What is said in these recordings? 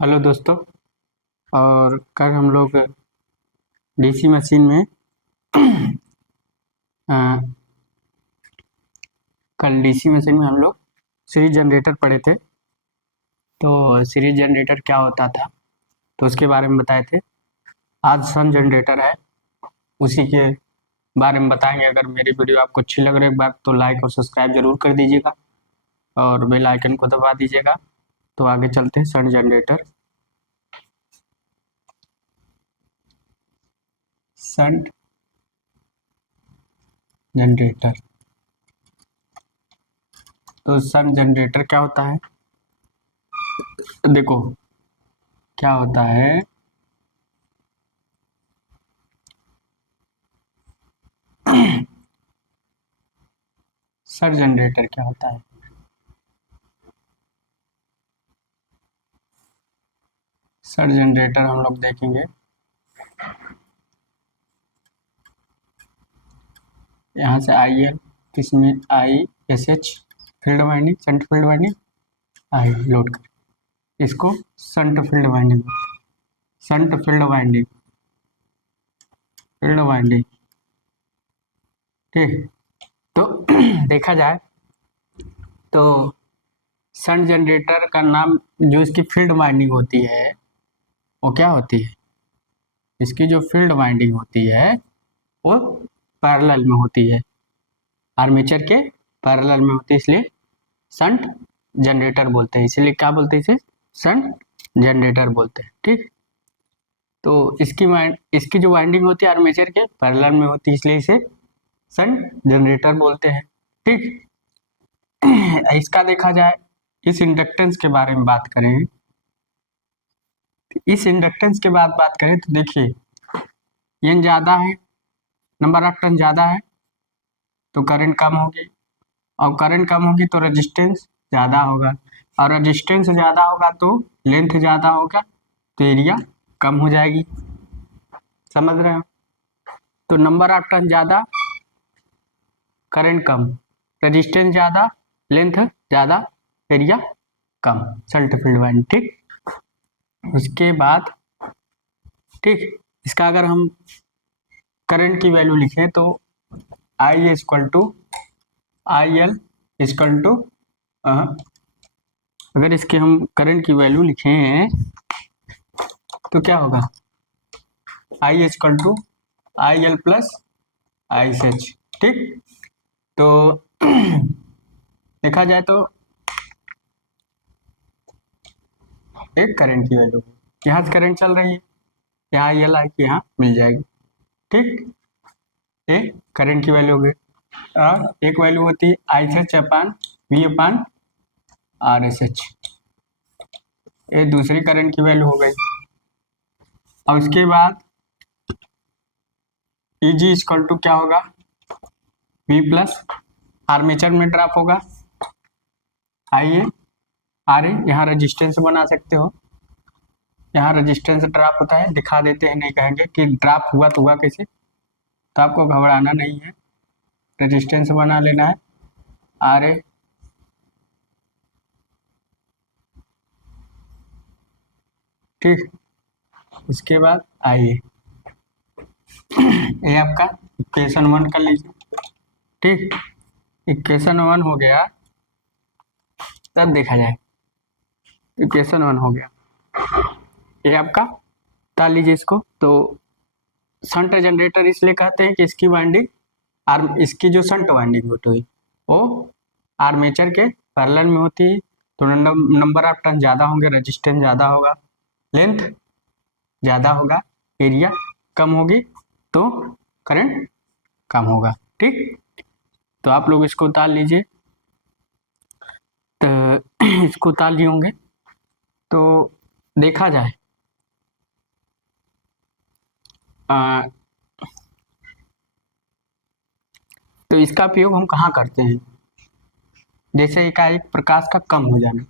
Hello दोस्तों। और कल हम लोग डीसी मशीन में अ, कल डीसी मशीन में हम लोग सीरीज जनरेटर पढ़े थे। तो सीरीज जनरेटर क्या होता था तो उसके बारे में बताए थे। आज सन जनरेटर है, उसी के बारे में बताएंगे। अगर मेरी वीडियो आपको अच्छी लग रही है बात तो लाइक और सब्सक्राइब जरूर कर दीजिएगा और बेल आइकन को दबा दीजिएगा। तो आगे चलते हैं। सन जनरेटर, सन जनरेटर। तो सन जनरेटर क्या होता है, देखो क्या होता है। सन जनरेटर क्या होता है, सन जनरेटर हम लोग देखेंगे। यहाँ से आई एल, किसमें आई S H, field winding, shunt field winding, आई लोड कर, इसको shunt field winding, shunt field winding, field winding. ठीक, तो देखा जाए तो शंट जनरेटर का नाम, जो इसकी फील्ड वाइंडिंग होती है वो क्या होती है, इसकी जो फील्ड वाइंडिंग होती है वो पैरेलल में होती है, आर्मेचर के पैरेलल में होती है, इसलिए शंट जनरेटर बोलते हैं। इसलिए क्या बोलते हैं, इसे शंट जनरेटर बोलते हैं। ठीक, तो इसकी जो वाइंडिंग होती है आर्मेचर के पैरेलल में होती है, इसलिए इसे शंट जनरेटर बोलते हैं। ठीक, इसका देखा जाए, इस इंडक्टेंस के बारे में बात करें, इस इंडक्टेंस के बाद बात करें तो देखिए एन ज़्यादा है, नंबर ऑफ टर्न ज़्यादा है तो करंट कम होगी, और करंट कम होगी तो रेजिस्टेंस ज़्यादा होगा, और रेजिस्टेंस ज़्यादा होगा तो लेंथ ज़्यादा होगा तो एरिया कम हो जाएगी। समझ रहे हो? तो नंबर ऑफ टर्न ज़्यादा, करंट कम, रेजिस्टेंस ज़्यादा, लेंथ ज़्यादा, एरिया कम, शंट फील्ड वाइंडिंग। ठीक, उसके बाद ठीक, इसका अगर हम करंट की वैल्यू लिखें तो I equal to I L equal to, अगर इसके हम करंट की वैल्यू लिखें तो क्या होगा, I equal to I L plus I H. ठीक, तो देखा जाए तो एक करंट की वैल्यू, यहाँ से करंट चल रही है, यहाँ आई एल आई की यहाँ मिल जाएगी। ठीक, एक करंट की वैल्यू हो गई, और एक वैल्यू होती है I H upon V upon R S H, ये दूसरी करंट की वैल्यू हो गई। और उसके बाद ई जी इक्वल टू क्या होगा, वी प्लस आर्मेचर में ड्रॉप होगा, आइए आर ए, यहाँ रजिस्टेंस बना सकते हो, यहाँ रजिस्टेंस ड्रॉप होता है, दिखा देते हैं, नहीं कहेंगे कि ड्रॉप हुआ तो हुआ कैसे, तो आपको घबराना नहीं है, रजिस्टेंस बना लेना है आर ए। ठीक, उसके बाद आइए ये आपका इक्वेशन 1 कर लीजिए। ठीक, इक्वेशन 1 हो गया, तब देखा जाए इक्वेशन 1 हो गया, ये आपका ताल लीजिए इसको। तो शंट जनरेटर इसलिए कहते हैं कि इसकी वाइंडिंग, इसकी जो शंट वाइंडिंग होती है वो आर्मेचर के पैरेलल में होती है, तो नंबर ऑफ टर्न ज़्यादा होंगे, रेजिस्टेंस ज़्यादा होगा, लेंथ ज़्यादा होगा, एरिया कम होगी तो करंट कम होगा। ठीक, तो आप लोग इसको उतार लीजिए। तो इसको उतार लिए होंगे, तो देखा जाए तो इसका उपयोग हम कहाँ करते हैं, जैसे एकाएक प्रकाश का कम हो जाना,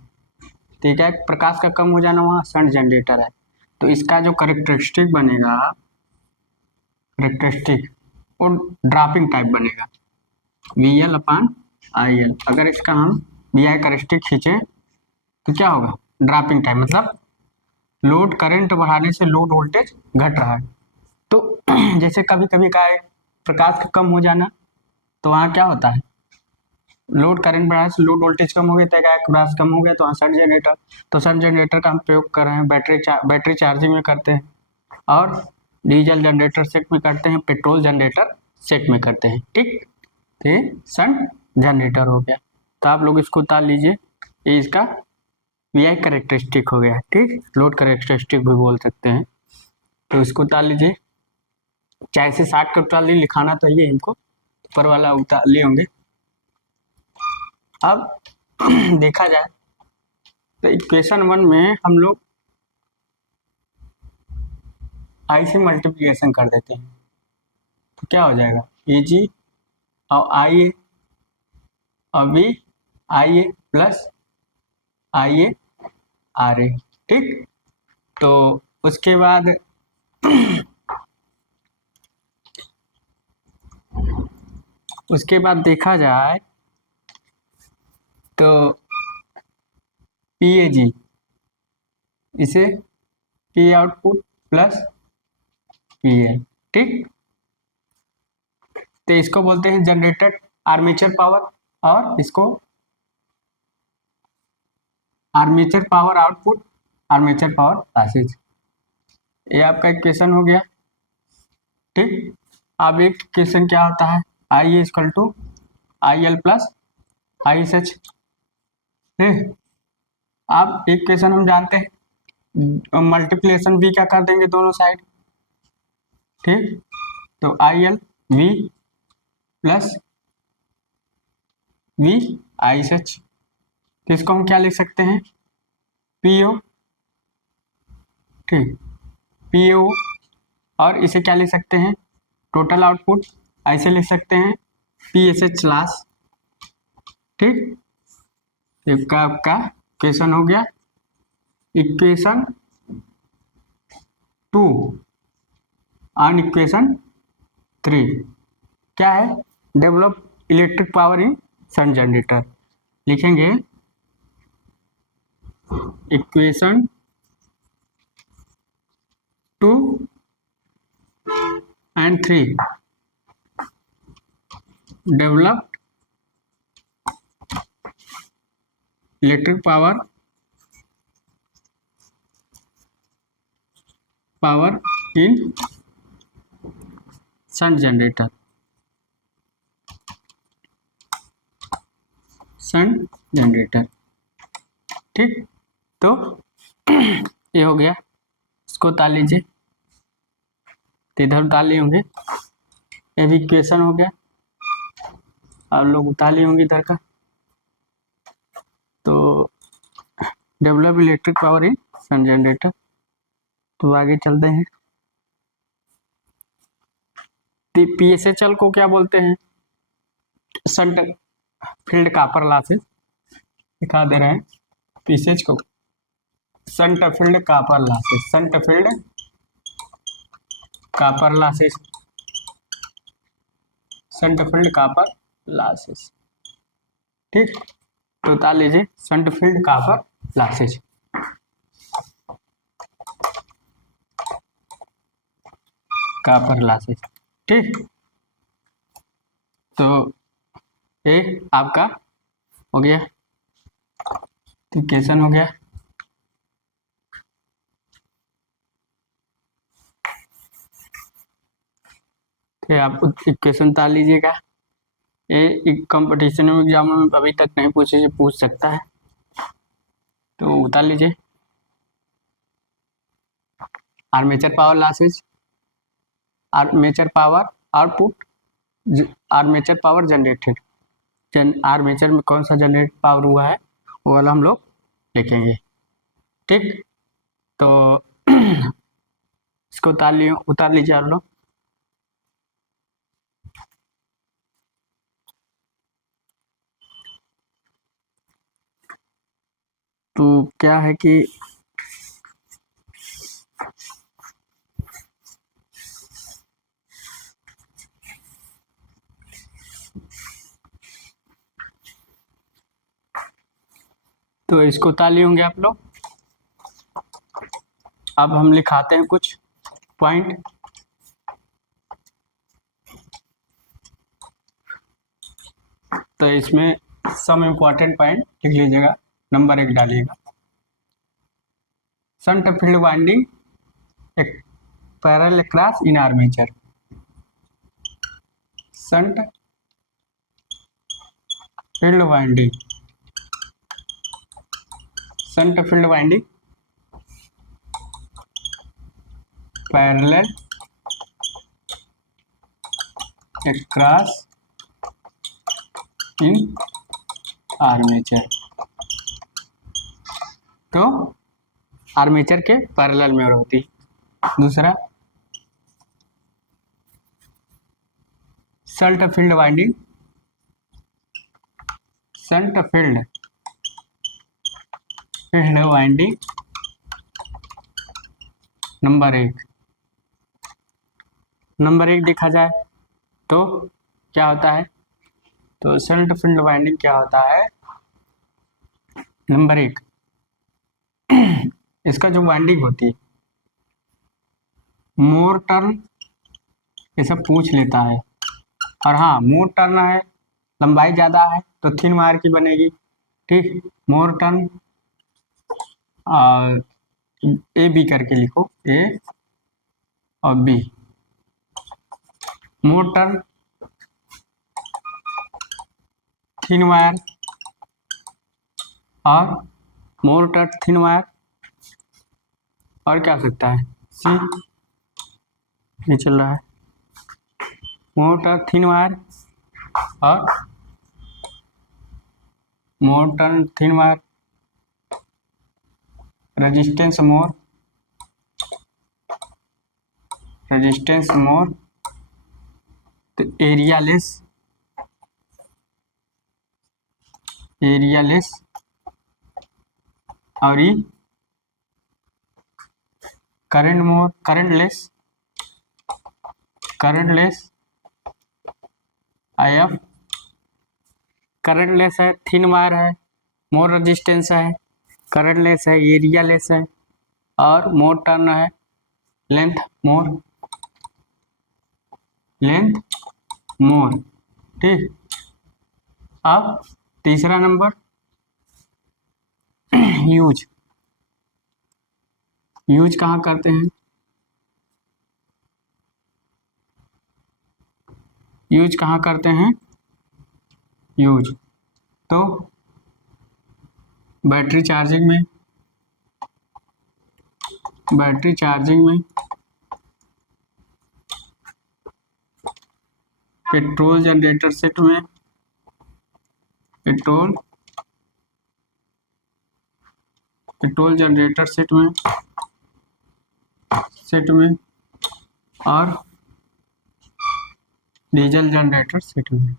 तो एकाएक प्रकाश का कम हो जाना, वहाँ शंट जनरेटर है, तो इसका जो करेक्टरिस्टिक बनेगा, करेक्टरिस्टिक वो ड्रॉपिंग टाइप बनेगा, V L upon I L. अगर इसका हम वी आई करेक्टरिस्टिक खींचे तो क्या होगा, ड्रॉपिंग टाइप, मतलब लोड करंट बढ़ाने से लोड वोल्टेज घट रहा है। तो जैसे कभी कभी का है प्रकाश का कम हो जाना, तो वहाँ क्या होता है, लोड करंट बढ़ाने से लोड वोल्टेज कम हो गया, तो क्या है, प्रकाश कम हो गया, तो वहाँ शंट जनरेटर, तो शंट जनरेटर का हम प्रयोग कर रहे हैं, बैटरी चार्जिंग में करते हैं, और डीजल जनरेटर सेट में करते हैं, पेट्रोल जनरेटर सेट में करते हैं। ठीक, तो ये शंट जनरेटर हो गया। तो आप लोग इसको उतार लीजिए, ये इसका वी आई करेक्टरिस्टिक हो गया। ठीक, लोड करेक्टरिस्टिक भी बोल सकते हैं। तो इसको उतार लीजिए, चाहे से 60 का उतार लीजिए, लिखाना तो ये इनको ऊपर वाला उतार लिए होंगे। अब देखा जाए तो इक्वेशन 1 में हम लोग आई से मल्टीप्लिकेशन कर देते हैं, तो क्या हो जाएगा, ए जी और आई ए और B I A plus I A R A. ठीक, तो उसके बाद देखा जाए तो पी ए जी, इसे P output plus P A. ठीक, तो इसको बोलते हैं जनरेटेड आर्मेचर पावर, और इसको armature power output, armature power losses. ये आपका इक्वेशन हो गया। ठीक, अब एक इक्वेशन क्या होता है, I A equal to I L plus I S H. अब एक इक्वेशन हम जानते हैं, मल्टीप्लिकेशन बी क्या कर देंगे दोनों साइड। ठीक, तो I L V plus V I S H, तो इसको हम क्या लिख सकते हैं, पी ओ। ठीक, पी ओ, और इसे क्या लिख सकते हैं, टोटल आउटपुट, ऐसे लिख सकते हैं पी एस एच लॉस। ठीक, इसका आपका इक्वेशन हो गया, इक्वेशन 2 और इक्वेशन 3 क्या है, develop electric power in sun generator. लिखेंगे equation 2 and 3 develop electric power in sun generator, shunt generator. ठीक, तो ये हो गया, इसको उतार लीजिए, तो इधर उतार लिए होंगे, ये भी इक्वेशन हो गया, आप लोग उतार लिए होंगे इधर का। तो develop electric power in sun generator, तो आगे चलते हैं। पी एस एच एल को क्या बोलते हैं, शंट फील्ड कॉपर लॉसेस, दिखा दे रहे हैं, पी एस एच को shunt field copper losses, shunt field copper losses, shunt field copper losses. ठीक, तो उतार लीजिए shunt field copper losses, copper losses. ठीक, तो ये आपका हो गया, इक्वेशन हो गया। फिर आप इक्वेशन उतार लीजिएगा, ये कंपटीशन में एग्जाम में अभी तक नहीं पूछे, पूछ सकता है, तो उतार लीजिए। Armature power losses, armature power output, armature power generated, armature में कौन सा जनरेट पावर हुआ है वो वाला हम लोग लिखेंगे। ठीक, तो इसको उतार लीजिए आप लोग। तो क्या है कि तो इसको उतार लिए होंगे आप लोग। अब हम लिखाते हैं कुछ पॉइंट। तो इसमें सम इम्पॉर्टेंट पॉइंट लिख लीजिएगा, नंबर 1 डालिएगा। शंट फील्ड वाइंडिंग एक parallel cross in armature. Shunt field winding, shunt field winding parallel cross in armature. तो आर्मेचर के पैरेलल में होती। दूसरा shunt field winding, shunt field winding number 1 देखा जाए तो क्या होता है। तो शंट फील्ड वाइंडिंग क्या होता है, नंबर 1 इसका जो वाइंडिंग होती है मोर टर्न, ये सब पूछ लेता है। और हाँ, मोर टर्न है, लंबाई ज़्यादा है तो थिन वायर की बनेगी। ठीक, मोर टर्न ए बी करके लिखो, ए और B. More turn thin wire और मोर टर्न थिन वायर, और क्या हो सकता है, सी ये चल रहा है, मोर टर्न थिन वायर और more turn thin wire, resistance more, resistance more, तो एरिया लेस, एरिया लेस और ये current more, current less, current less IF, current less है, थिन वायर है, मोर रेजिस्टेंस है, करंट लेस है, एरिया लेस है और मोर टर्न है, लेंथ मोर, लेंथ मोर। ठीक, अब तीसरा नंबर यूज, यूज कहाँ करते हैं, यूज कहाँ करते हैं, यूज तो बैटरी चार्जिंग में, बैटरी चार्जिंग में, पेट्रोल जनरेटर सेट में, पेट्रोल जनरेटर सेट में, और डीजल जनरेटर सेट में,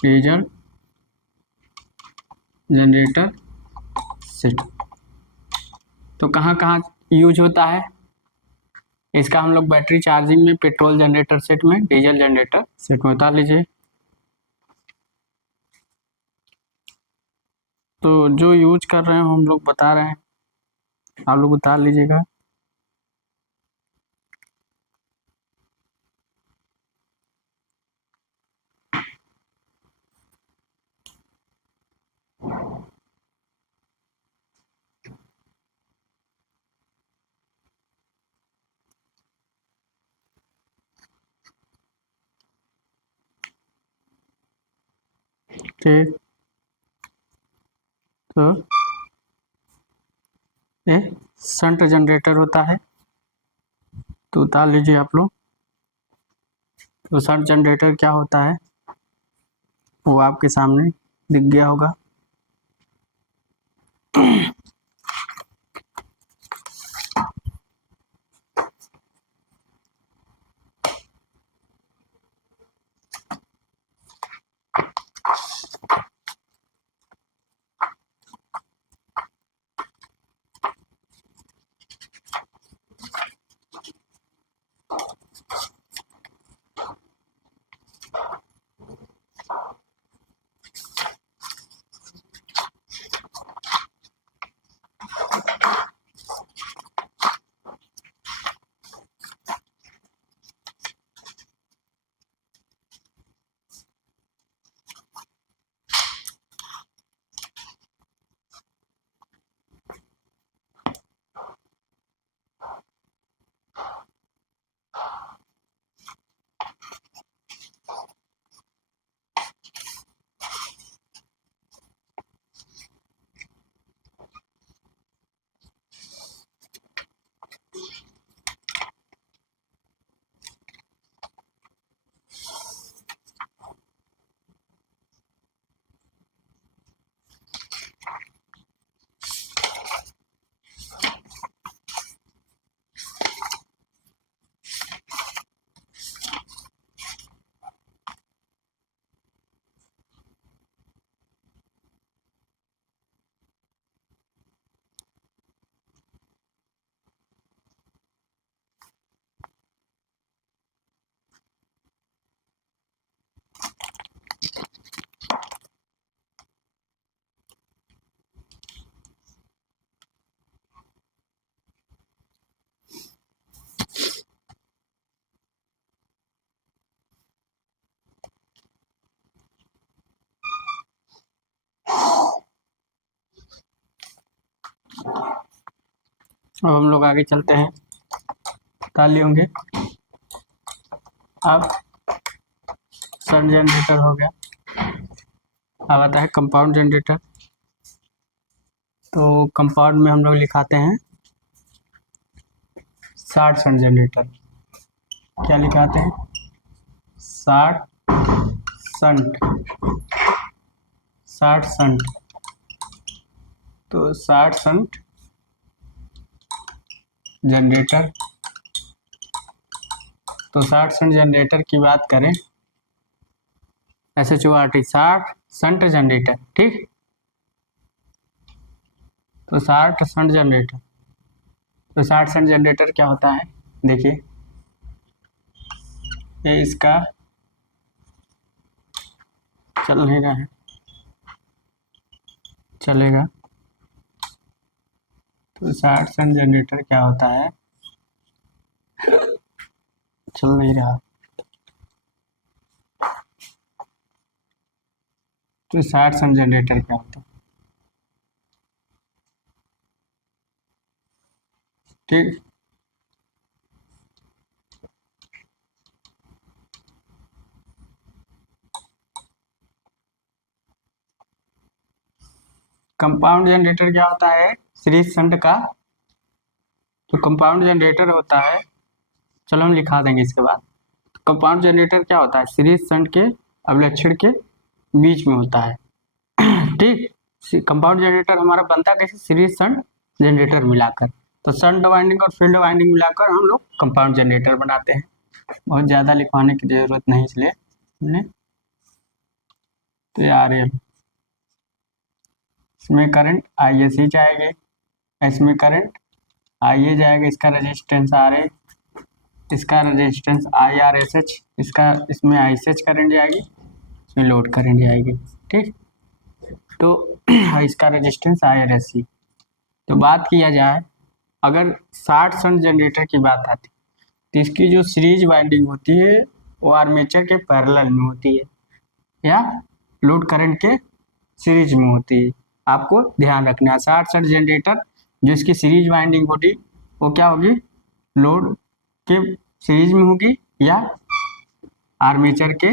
डीजल जनरेटर सेट। तो कहाँ कहाँ यूज होता है इसका, हम लोग बैटरी चार्जिंग में, पेट्रोल जनरेटर सेट में, डीजल जनरेटर सेट में बता लीजिए। तो जो यूज कर रहे हैं हम लोग बता रहे हैं, आप लोग उतार लीजिएगा। ठीक, तो ये शंट जनरेटर होता है, तो उतार लीजिए आप लोग। तो शंट जनरेटर क्या होता है वो आपके सामने दिख गया होगा। अब हम लोग आगे चलते हैं, ताली होंगे। अब शंट जनरेटर हो गया, अब आता है कंपाउंड जनरेटर। तो कंपाउंड में हम लोग लिखाते हैं 60 शंट जनरेटर। क्या लिखाते हैं? 60 शंट, 60 शंट। तो 60 शंट जनरेटर। तो 60 शंट जनरेटर की बात करें, SHORT 60 शंट जनरेटर, ठीक। तो 60 शंट जनरेटर, तो 60 शंट जनरेटर क्या होता है, देखिए ये इसका चल नहीं रहा है, चलेगा। तो 60 शंट जनरेटर क्या होता है, चल नहीं रहा। तो 60 शंट जनरेटर क्या होता है, ठीक। कंपाउंड जनरेटर क्या होता है, सीरीज शंट का जो कंपाउंड जनरेटर होता है, चलो हम लिखा देंगे इसके बाद। कंपाउंड जनरेटर क्या होता है, सीरीज शंट के अभिलक्षण के बीच में होता है, ठीक। कंपाउंड जनरेटर हमारा बनता कैसे, सीरीज शंट जनरेटर मिलाकर। तो शंट वाइंडिंग और फील्ड वाइंडिंग मिलाकर हम लोग कंपाउंड जनरेटर बनाते हैं। बहुत ज़्यादा लिखवाने की जरूरत नहीं, इसलिए हमने। तो ये RL, इसमें करंट ISC जाएंगे, इसमें करंट IA जाएगा, इसका रेजिस्टेंस RA, इसका रेजिस्टेंस IRSH, इसका इसमें ISH करंट जाएगी, इसमें लोड करंट जाएगी, ठीक। तो इसका रेजिस्टेंस IRSC। तो बात किया जाए, अगर 60 शंट जनरेटर की बात आती तो इसकी जो सीरीज वाइंडिंग होती है वो आर्मेचर के पैरेलल में होती है या लोड करंट के सीरीज में होती है। आपको ध्यान रखना है 60 शंट जनरेटर जो इसकी सीरीज वाइंडिंग होगी वो क्या होगी, लोड के सीरीज में होगी या आर्मेचर के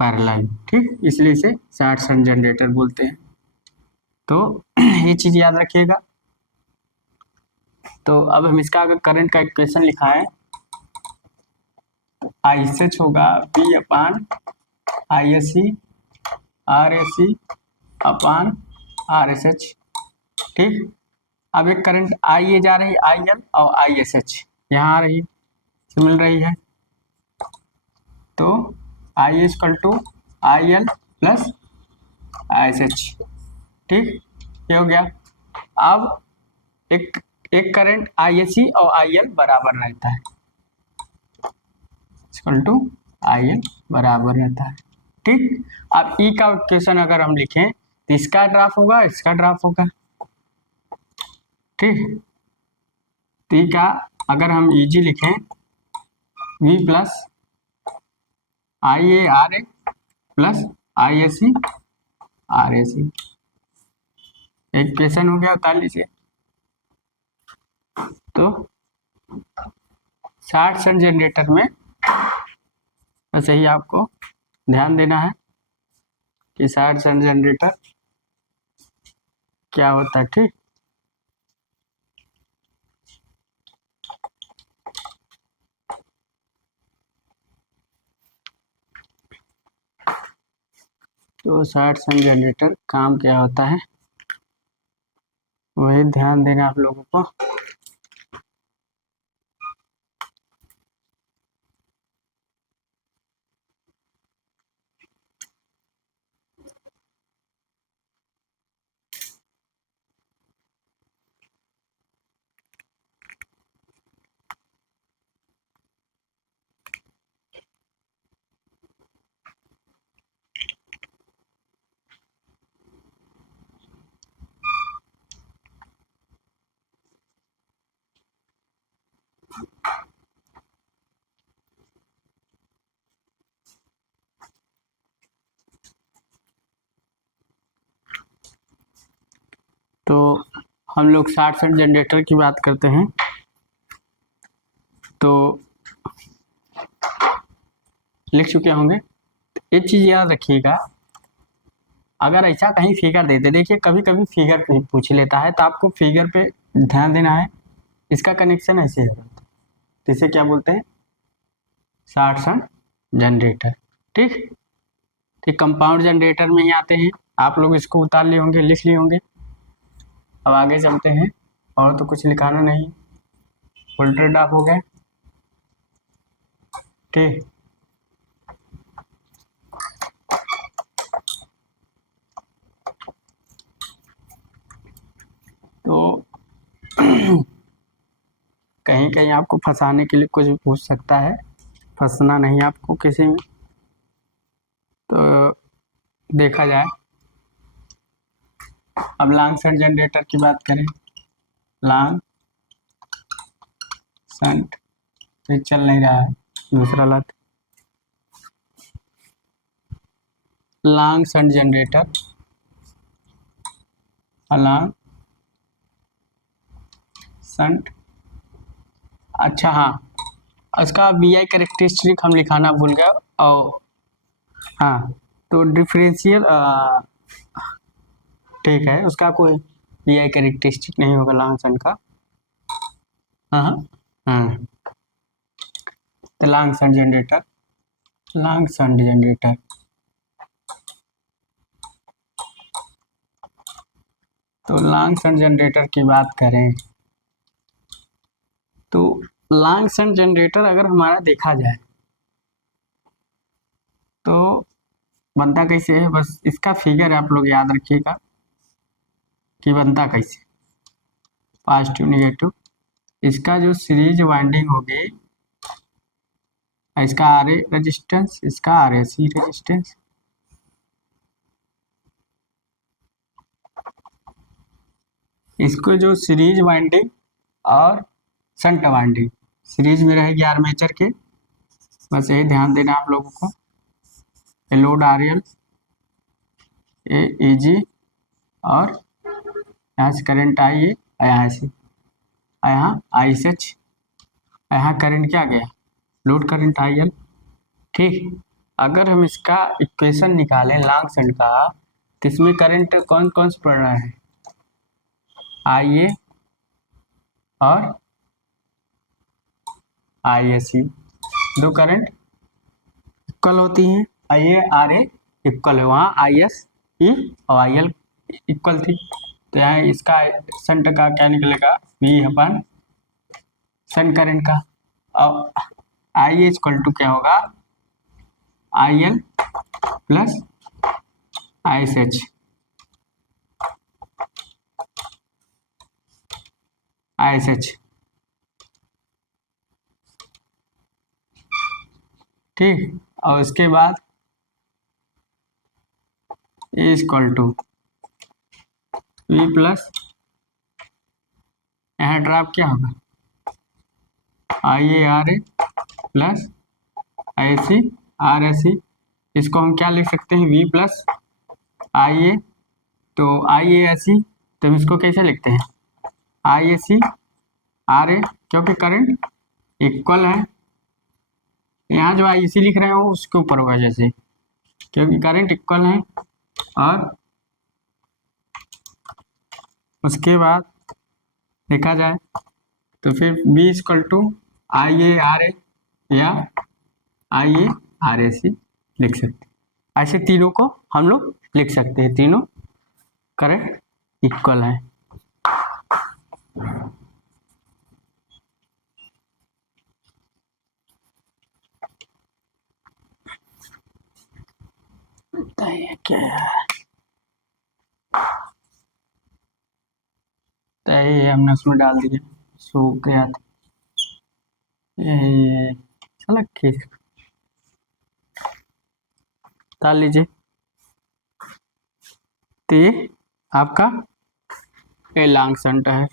पैरेलल, ठीक। इसलिए इसे 60 शंट जनरेटर बोलते हैं। तो ये चीज याद रखिएगा। तो अब हम इसका अगर करंट का इक्वेशन लिखा है, ISH होगा V अपान ISC RAC अपान RSH, ठीक। अब एक करंट IA जा रही है IL और ISH यहाँ आ रही है, मिल रही है। तो I equal to IL plus ISH, ठीक, ये हो गया। अब एक करंट ISC और IL बराबर रहता है, इक्वल टू IL बराबर रहता है, ठीक। अब E का इक्वेशन अगर हम लिखें तो इसका ड्राफ होगा, इसका ड्राफ होगा, ठीक। तो E का अगर हम EG लिखें V plus IARA plus ISC RAC, equation हो गया, उतार लीजिए। तो 60 शंट जनरेटर में बस यही आपको ध्यान देना है कि 60 शंट जनरेटर क्या होता है, ठीक। तो 60 शंट जनरेटर काम क्या होता है वही ध्यान देना आप लोगों को। तो हम लोग 60 जनरेटर की बात करते हैं तो लिख चुके होंगे। एक चीज़ याद रखिएगा, अगर ऐसा कहीं फिगर देते, देखिए कभी कभी फिगर पूछ लेता है तो आपको फिगर पे ध्यान देना है। इसका कनेक्शन ऐसे होगा, तो इसे क्या बोलते हैं, 60 जनरेटर। ठीक ठीक, कंपाउंड जनरेटर में ही आते हैं। आप लोग इसको उतार लिए होंगे, लिख लिए होंगे। अब आगे चलते हैं, और तो कुछ लिखाना नहीं, वोल्टेज ड्रॉप हो गए। ठीक, तो कहीं कहीं आपको फंसाने के लिए कुछ भी पूछ सकता है, फंसना नहीं आपको किसी में। तो देखा जाए, अब लॉन्ग शंट जनरेटर की बात करें। लॉन्ग शंट ये चल नहीं रहा है, दूसरा लत। Long shunt generator, long shunt, अच्छा हाँ, उसका बी आई कैरेक्टरिस्टिक हम लिखाना भूल गया। और हाँ, तो डिफरेंशियल ठीक है, उसका कोई बी आई कैरेक्टरिस्टिक नहीं होगा लॉन्ग शंट का। हाँ हाँ हाँ, तो long shunt generator, long shunt generator, तो लॉन्ग शंट जनरेटर की बात करें तो लॉन्ग शंट जनरेटर अगर हमारा देखा जाए तो बनता कैसे है, बस इसका फिगर आप लोग याद रखिएगा कि बनता कैसे। पॉजिटिव नेगेटिव, इसका जो सीरीज वाइंडिंग होगी, इसका आर ए रेजिस्टेंस, इसका आर ए सी रेजिस्टेंस, इसको जो सीरीज वाइंडिंग और शंट वाइंडिंग, सीरीज में रहेगी आर्मेचर के, बस यही ध्यान देना आप लोगों को। लोड आर एल, ए ई जी, और यहाँ से करंट आई है, यहाँ से यहाँ आई एस एच, यहाँ करंट क्या गया, लोड करंट आई एल। ठीक, अगर हम इसका इक्वेशन निकालें लॉन्ग शंट का, तो इसमें करंट कौन कौन से पड़ रहा है, आई ए और आई ए सी, दो करंट इक्वल होती हैं। आई ए आर ए इक्वल है, वहाँ आई एस ई और आई एल इक्वल थी, तो यहाँ इसका शंट का क्या निकलेगा, वी अपन शंट करंट का। और आई ए इक्वल टू क्या होगा, I L plus I S H, I S H. ठीक, और उसके बाद A equal to V plus, यहाँ ड्रॉप क्या होगा, I A R A plus I C R A C. इसको हम क्या लिख सकते हैं, वी प्लस आई ए, तो आई ए सी, तो हम इसको कैसे लिखते हैं, आई ए सी आर ए, क्योंकि करंट इक्वल है। यहाँ जो आई सी लिख रहे हो उसके ऊपर होगा जैसे, क्योंकि करंट इक्वल है। और उसके बाद देखा जाए तो फिर B equal to I A R A या आई ए आर ए सी लिख सकते हैं। ऐसे तीनों को हम लोग लिख सकते हैं, तीनों करंट इक्वल है। क्या है, तो ये हमने उसमें डाल दिया, सो गया था ये, चला खींच डाल लीजिए। तो ये आपका ए लॉन्ग शंट है।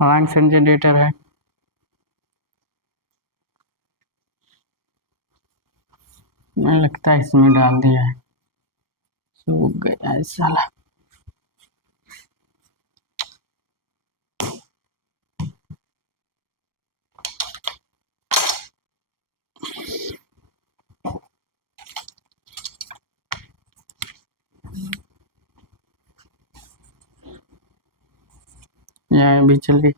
लॉन्ग शंट जनरेटर है। मुझे लगता है इसमें डाल दिया है, सूख गया है साला। यहाँ भी चल गई।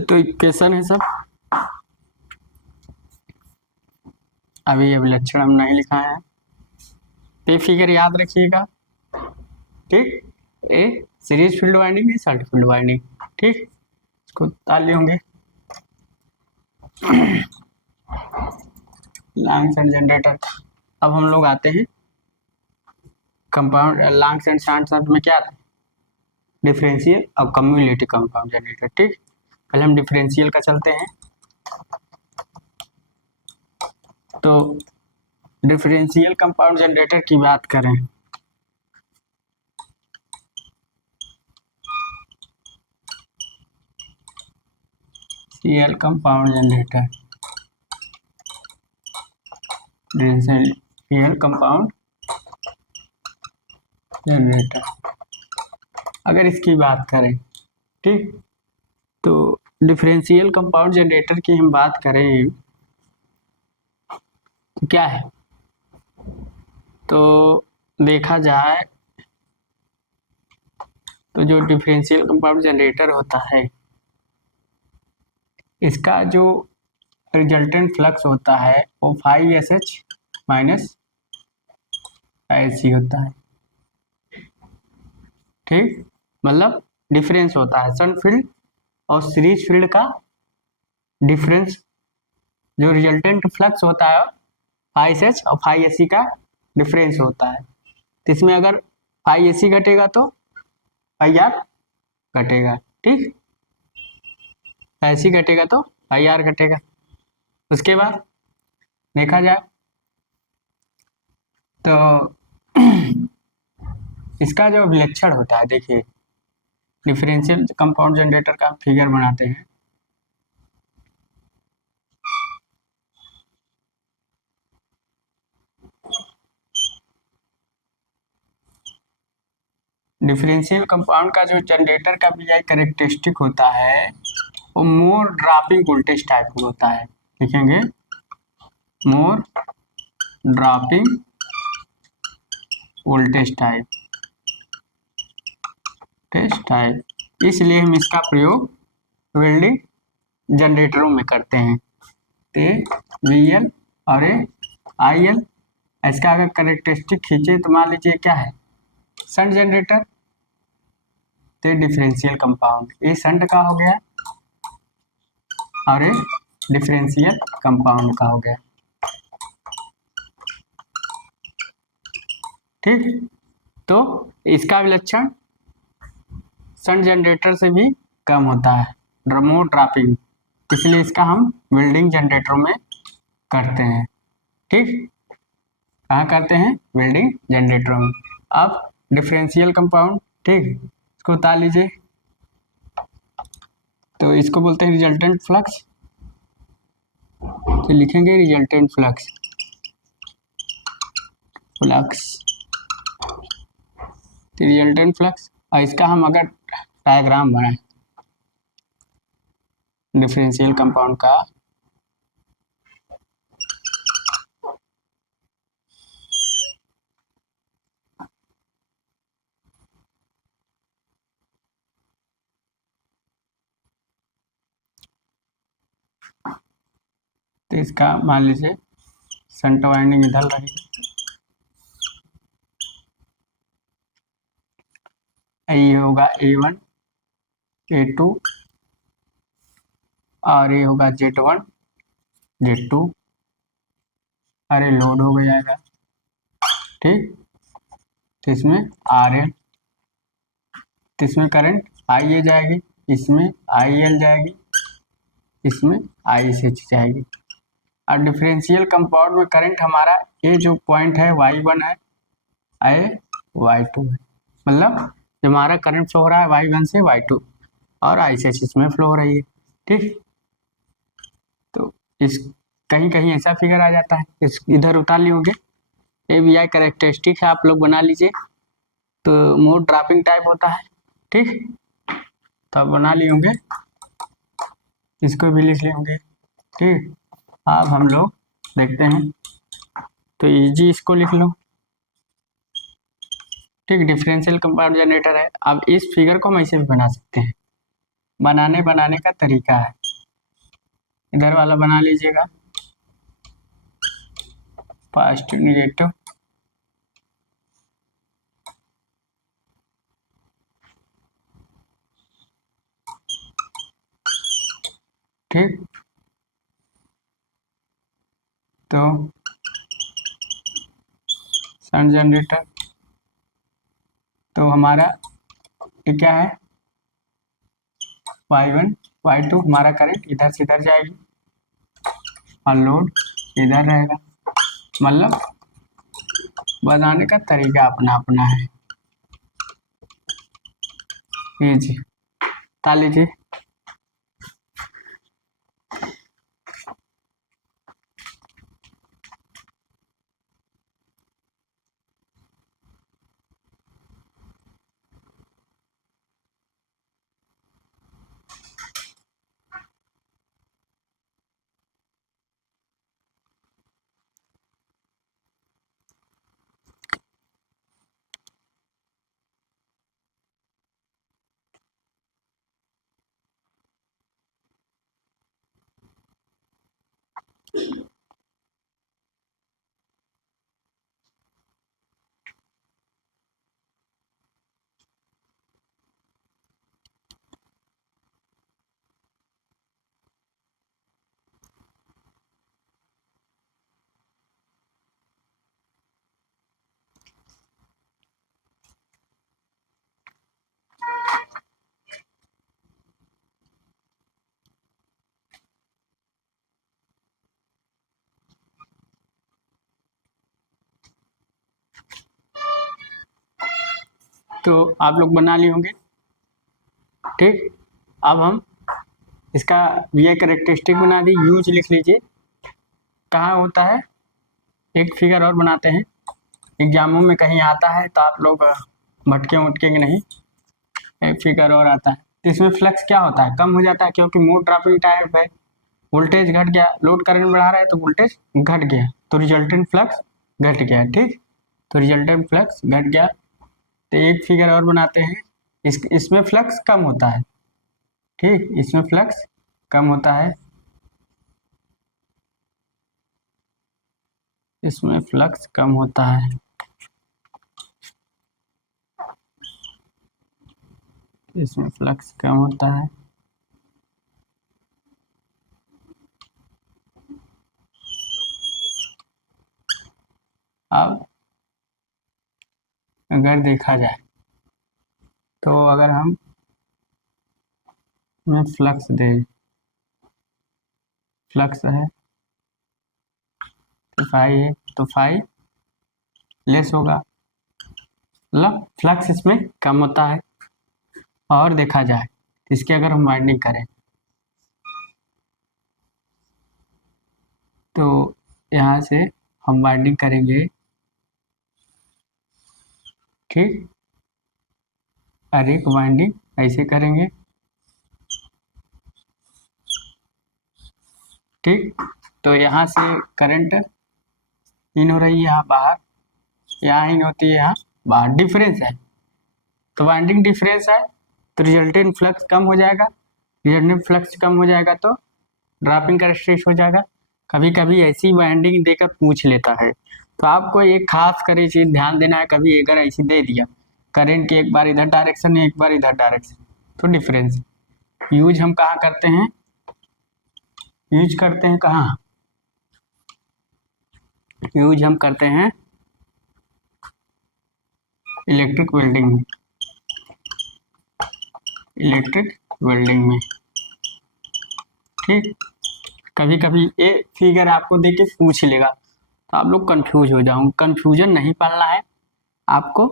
तो इक्वेशन है सब, अभी ये विलक्षण हम नहीं लिखा है। ये फिगर याद रखिएगा, ठीक। ए सीरीज फील्ड वाइंडिंग है, शॉर्ट फील्ड वाइंडिंग, ठीक। इसको ताल होंगे। Longs and generator. अब हम लोग आते हैं कंपाउंड लॉन्ग्स एंड शॉर्ट्स में क्या आता है, डिफरेंशियल और कम्युलेटिव कंपाउंड जनरेटर, ठीक। पहले हम डिफरेंशियल का चलते हैं। तो डिफरेंशियल कंपाउंड जनरेटर की बात करें, CL compound generator, CL compound generator, अगर इसकी बात करें, ठीक। तो डिफरेंशियल कंपाउंड जनरेटर की हम बात करें तो क्या है, तो देखा जाए तो जो डिफरेंशियल कंपाउंड जनरेटर होता है, इसका जो रिजल्टेंट फ्लक्स होता है वो 5SH माइनस IC होता है, ठीक। मतलब डिफरेंस होता है शन फील्ड और सीरीज फील्ड का डिफरेंस, जो रिजल्टेंट फ्लक्स होता है 5SH और 5SC का डिफरेंस होता है। तो इसमें अगर 5SC घटेगा तो 5R घटेगा, ठीक। IC घटेगा तो IR घटेगा। उसके बाद देखा जाए तो इसका जो विलक्षण होता है, देखिए डिफरेंशियल कंपाउंड जनरेटर का फिगर बनाते हैं। डिफरेंशियल कंपाउंड का जो जनरेटर का भी कैरेक्टरिस्टिक होता है वो मोर ड्रॉपिंग वोल्टेज टाइप का होता है, लिखेंगे मोर ड्रॉपिंग वोल्टेज टाइप, इसलिए हम इसका प्रयोग वेल्डिंग जनरेटरों में करते हैं। तो VL और IL, इसका अगर कैरेक्टरिस्टिक खींचे तो मान लीजिए क्या है, शंट जनरेटर, तो डिफरेंशियल कंपाउंड, ये शंट का हो गया और ये डिफरेंशियल कंपाउंड का हो गया, ठीक। तो इसका विलक्षण शंट जनरेटर से भी कम होता है, मोर ड्रॉपिंग, इसलिए इसका हम वेल्डिंग जनरेटरों में करते हैं, ठीक। कहाँ करते हैं, वेल्डिंग जनरेटरों में। अब डिफरेंशियल कंपाउंड, ठीक, इसको उतार लीजिए। तो इसको बोलते हैं रिजल्टेंट फ्लक्स, तो लिखेंगे रिजल्टेंट फ्लक्स, तो रिजल्टेंट फ्लक्स, और इसका हम अगर डायग्राम बनाएं डिफरेंशियल कंपाउंड का, तो इसका मान लीजिए शंट वाइंडिंग इधर रहेगी, ये होगा A1 A2 और ये होगा Z1 Z2, अरे लोड हो जाएगा, ठीक। तो इसमें RL, तो इसमें करंट IA जाएगी, इसमें IL जाएगी, इसमें ISH जाएगी। और डिफरेंशियल कंपाउंड में करंट हमारा ये जो पॉइंट है Y1 है, Y2 है, मतलब हमारा करंट फ्लो हो रहा है Y1 से Y2 और ISH इसमें फ्लो हो रही है, ठीक। तो इस कहीं कहीं ऐसा फिगर आ जाता है, इस इधर उतार लियोगे। ABI कैरेक्टरिस्टिक है, आप लोग बना लीजिए। तो मोड ड्रॉपिंग टाइप होता है, ठीक। तो आप बना लिए होंगे, इसको भी लिख लिए होंगे, ठीक। अब हम लोग देखते हैं, तो इजी इसको लिख लो, ठीक। डिफरेंशियल कंपाउंड जनरेटर है। अब इस फिगर को हम ऐसे भी बना सकते हैं, बनाने का तरीका है। इधर वाला बना लीजिएगा, पॉजिटिव नेगेटिव, ठीक। तो सन जनरेटर, तो हमारा ये क्या है, Y1 Y2 हमारा करंट इधर से इधर जाएगी और लोड इधर रहेगा। मतलब बनाने का तरीका अपना अपना है। ये जी बता लीजिए। तो आप लोग बना लिए होंगे, ठीक। अब हम इसका VI कैरेक्टरिस्टिक बना दी, यूज लिख लीजिए। कहाँ होता है, एक फिगर और बनाते हैं, एग्जामों में कहीं आता है तो आप लोग भटकेंगे नहीं। एक फिगर और आता है, तो इसमें फ्लक्स क्या होता है, कम हो जाता है, क्योंकि मोड ड्रॉपिंग टाइप है। वोल्टेज घट गया, लोड करंट बढ़ा रहा है तो वोल्टेज घट गया, तो रिजल्टेंट फ्लक्स घट गया, ठीक। तो रिजल्टेंट फ्लक्स घट गया। तो एक फिगर और बनाते हैं, इसमें फ्लक्स कम होता है, ठीक। इसमें फ्लक्स कम होता है, इसमें फ्लक्स कम होता है। इसमें फ्लक्स कम होता है। अब अगर देखा जाए तो अगर हम फ्लक्स दे, फ्लक्स है तो फाई है, तो फाई लेस होगा, मतलब फ्लक्स इसमें कम होता है। और देखा जाए तो इसकी अगर हम वाइंडिंग करें तो यहाँ से हम वाइंडिंग करेंगे, ठीक। और एक वाइंडिंग ऐसे करेंगे, ठीक। तो यहाँ से करंट इन हो रही है यहाँ बाहर, यहाँ इन होती है यहाँ बाहर, डिफरेंस है। तो वाइंडिंग डिफरेंस है तो रिजल्टेंट फ्लक्स कम हो जाएगा, रिजल्टेंट फ्लक्स कम हो जाएगा तो ड्रॉपिंग कैरेक्टरिस्टिक हो जाएगा। कभी कभी ऐसी वाइंडिंग देकर पूछ लेता है, तो आपको एक खास करे चीज ध्यान देना है। कभी अगर ऐसी दे दिया करंट की एक बार इधर डायरेक्शन एक बार इधर डायरेक्शन, तो डिफरेंस यूज हम कहाँ करते हैं, यूज करते हैं कहाँ, यूज हम करते हैं इलेक्ट्रिक वेल्डिंग में, इलेक्ट्रिक वेल्डिंग में, ठीक। कभी कभी ये फिगर आपको दे के पूछ लेगा तो आप लोग कंफ्यूज हो जाओगे, कंफ्यूजन नहीं पालना है आपको,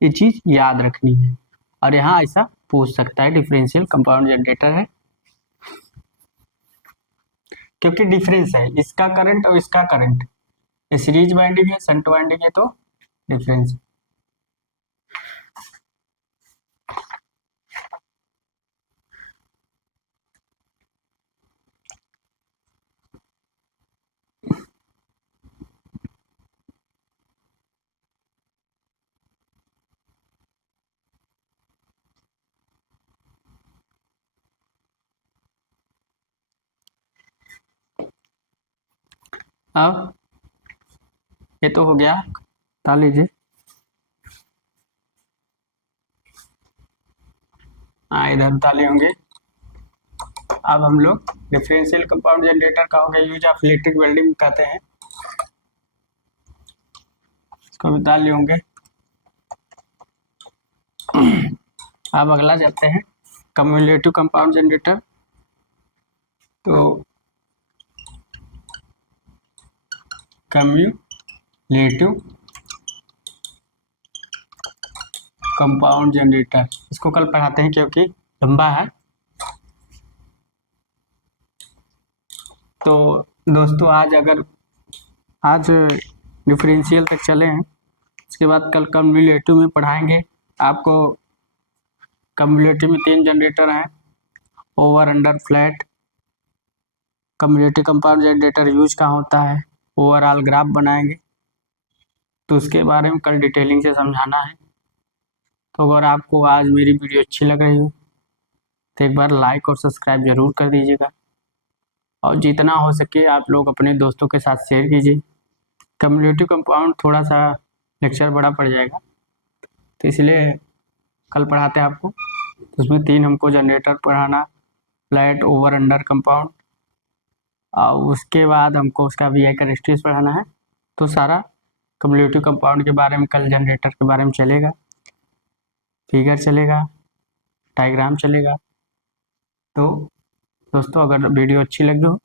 ये चीज याद रखनी है। और यहाँ ऐसा पूछ सकता है, डिफरेंशियल कंपाउंड जनरेटर है। क्योंकि डिफरेंस है इसका करंट और इसका करंट, ये सीरीज वाइंडिंग है, शंट वाइंडिंग है, तो डिफरेंस। अब ये तो हो गया, ताल लीजिए। हाँ, इधर ताले होंगे। अब हम लोग डिफरेंशियल कंपाउंड जनरेटर का हो गया यूज ऑफ इलेक्ट्रिक वेल्डिंग कहते हैं, इसको भी ताल लिए होंगे। अब अगला चलते हैं कम्युलेटिव कंपाउंड जनरेटर। तो कम्युलेटिव कंपाउंड जनरेटर, इसको कल पढ़ाते हैं क्योंकि लंबा है। तो दोस्तों आज डिफरेंशियल तक चले हैं, इसके बाद कल कम्युलेटिव में पढ़ाएंगे आपको। कम्युलेटिव में 3 जनरेटर हैं, over under flat. Cumulative compound generator use कहाँ होता है, ओवरऑल ग्राफ बनाएंगे, तो उसके बारे में कल डिटेलिंग से समझाना है। तो अगर आपको आज मेरी वीडियो अच्छी लग रही हो तो एक बार लाइक और सब्सक्राइब जरूर कर दीजिएगा, और जितना हो सके आप लोग अपने दोस्तों के साथ शेयर कीजिए। कम्युलेटिव कंपाउंड थोड़ा सा लेक्चर बड़ा पड़ जाएगा, तो इसलिए कल पढ़ाते हैं आपको। उसमें 3 हमको जनरेटर पढ़ाना, फ्लैट, ओवर अंडर कंपाउंड, और उसके बाद हमको उसका VI कैरेक्टरिस्टिक्स पढ़ाना है। तो सारा कम्युलेटिव कंपाउंड के बारे में कल जनरेटर के बारे में चलेगा, फिगर चलेगा, डायग्राम चलेगा। तो दोस्तों अगर वीडियो अच्छी लगी हो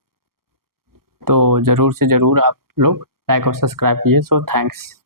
तो ज़रूर से ज़रूर आप लोग लाइक और सब्सक्राइब कीजिए। So thanks.